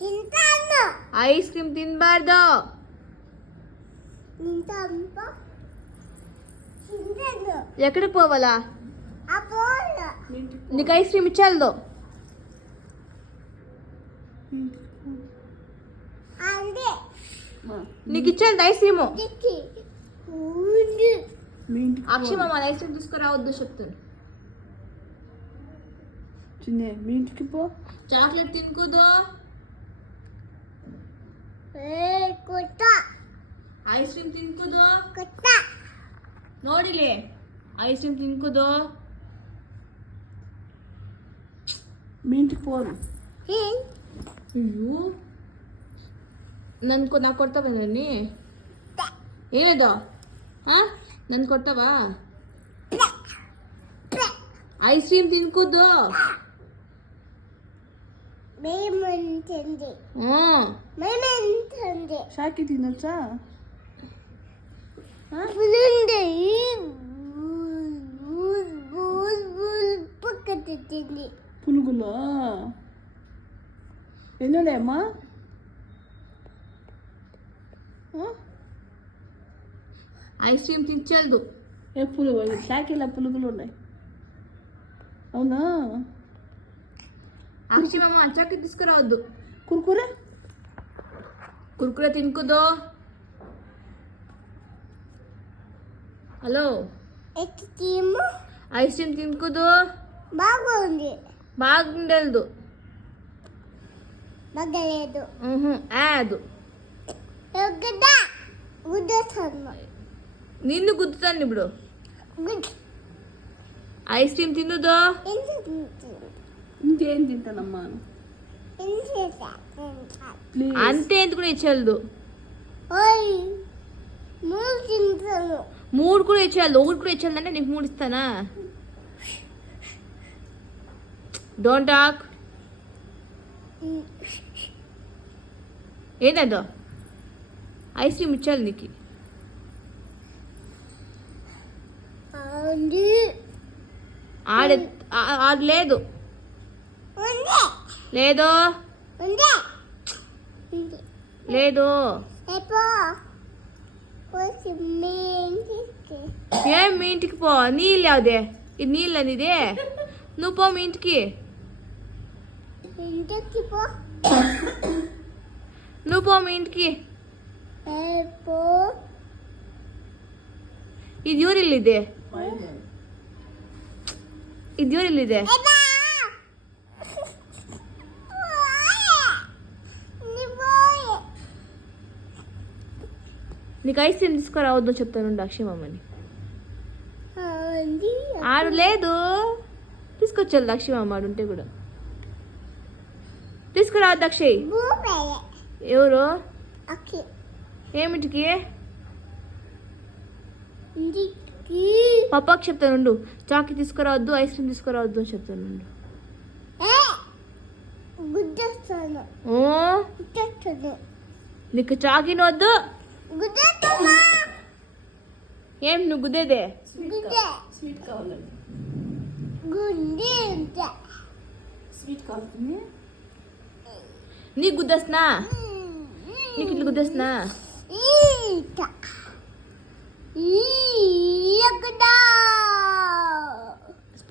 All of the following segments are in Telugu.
తింటాను. ఐస్ క్రీమ్ తినబార్దు. తింటాను. తింటాను. ఎక్కడికి పోవాలా? అపోలో. నీకు ఐస్ క్రీమ్ ఇచ్చాదో? అందే. నీకు ఇచ్చాను ఐస్ క్రీము. దిక్కి. ఊండి. అక్షయ్ మామ ఐస్ క్రీమ్ తీసుకురావద్దు చెప్తాను. చిన్న మీ ఇంటికి పో. చాక్లెట్ తినుకోదు. కొత్త. ఐస్ క్రీమ్ తినుకోదు. కొత్త. ನೋಡಿಲಿ ಐಸ್ ಕ್ರೀಮ್ ತಿನ್ಕೋದು. మీ ఇంటికి పోను. అయ్యో నాకు కొడతావా నన్ను? ఏలేదో నన్ను కొడతావా? Ice cream తినుకోదు. మేమంటుంది. షాకి తినొచ్చా? పక్కతింది. పునుగులో ఎన్నోలేమ్మా? Ice cream తినచల్దు. ఏ పులుగు? షాకీలో పులుగులు ఉన్నాయి. అవునా? అక్షయ్ మామ చాకి తీసుకురావద్దు. కుర్కురే కుర్కురే తినుకోదు. హలో ఎక్కిమో ఐస్ క్రీమ్ తినుకోదు. బాగుంది. బాగుండదు. బాగలేదు. యాదు గుడ్డా గుడ్డేస్తాను. నిన్ను గుద్దుతాను ఇప్పుడు. గుడ్. ఐస్ క్రీమ్ తినదు. ఇంకేం తింటానమ్మా? ప్లీజ్. అంతే ఎందుకు కూడా ఇచ్చేయదు. ఓయ్ మూడు తింటాను. 3 కూడా ఇచ్చేయాలి. 1 కూడా ఇచ్చేయాలి అంటే నీకు 3 ఇస్తానా? Don't talk. ఏంటో ఐస్ క్రీమ్ ఇచ్చేయాలి నీకు. ఆడ లేదు. లేదు లేదు. ఏం మీ ఇంటికి పో. నీళ్ళు అదే ఇది నీళ్ళు అనేది. నువ్వు పో మీ ఇంటికి. నువ్వు పో మీ ఇంటికి. ఇది ఊరిల్లు ఇదే. ఇది ఊరిల్లు ఇదే. నీకు ఐస్ క్రీమ్ తీసుకురావద్దు చెప్తాను అక్షయ్ మామని. ఆడు లేదు. తీసుకొచ్చాడు అక్షయ్ మామ. ఆడు ఉంటే కూడా తీసుకురావద్దు అక్షయ్. ఎవరు? ఏమిటికి? పప్పాకి చెప్తాను. చాకి తీసుకురావద్దు, ఐస్ క్రీమ్ తీసుకురావద్దు అని చెప్తాను. నీకు చాకిన వద్దు. ఏం నువ్వు గుద్దేదే? స్వీట్ కావాలండి. స్వీట్ కావాలి. నీకు గుద్దేస్తున్నా? నీకు ఇట్లా గుద్దేస్తున్నా?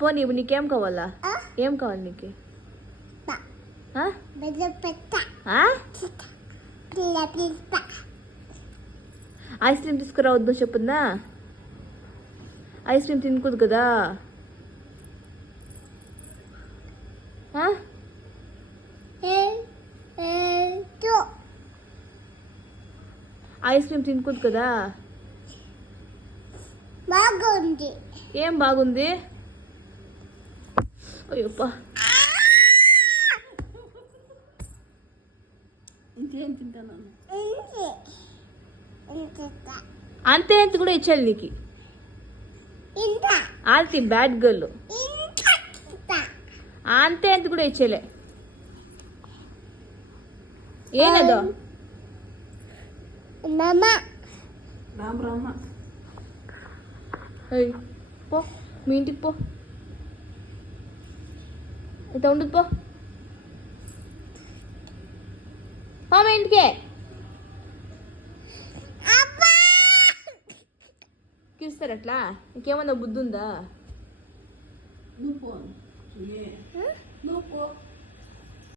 పోనీ ఇప్పుడు నీకేం కావాలా? ఏం కావాలి నీకు? ఐస్ క్రీమ్ తీసుకురావద్దు చెప్పుందా? ఐస్ క్రీమ్ తినకూడదు కదా. ఐస్ క్రీమ్ తినకూడదు కదా. బాగుంది. ఏం బాగుంది? అయ్యప్ప. ఇంకేం తింటాను? అంతే ఎంత కూడా ఇచ్చాలి నీకు. ఆల్తి బ్యాడ్ గర్ల్. అంతే ఎంత కూడా ఇచ్చేలే. ఏనదో రామ్ రామ. పో మీ ఇంటికి పో. ఇంత ఉండదు పో. పో మా ఇంటికి. అబ్బా కిరుస్తారు అట్లా? ఇంకేమన్నా బుద్ధి ఉందా? నువ్వు పో. నువ్వు పో.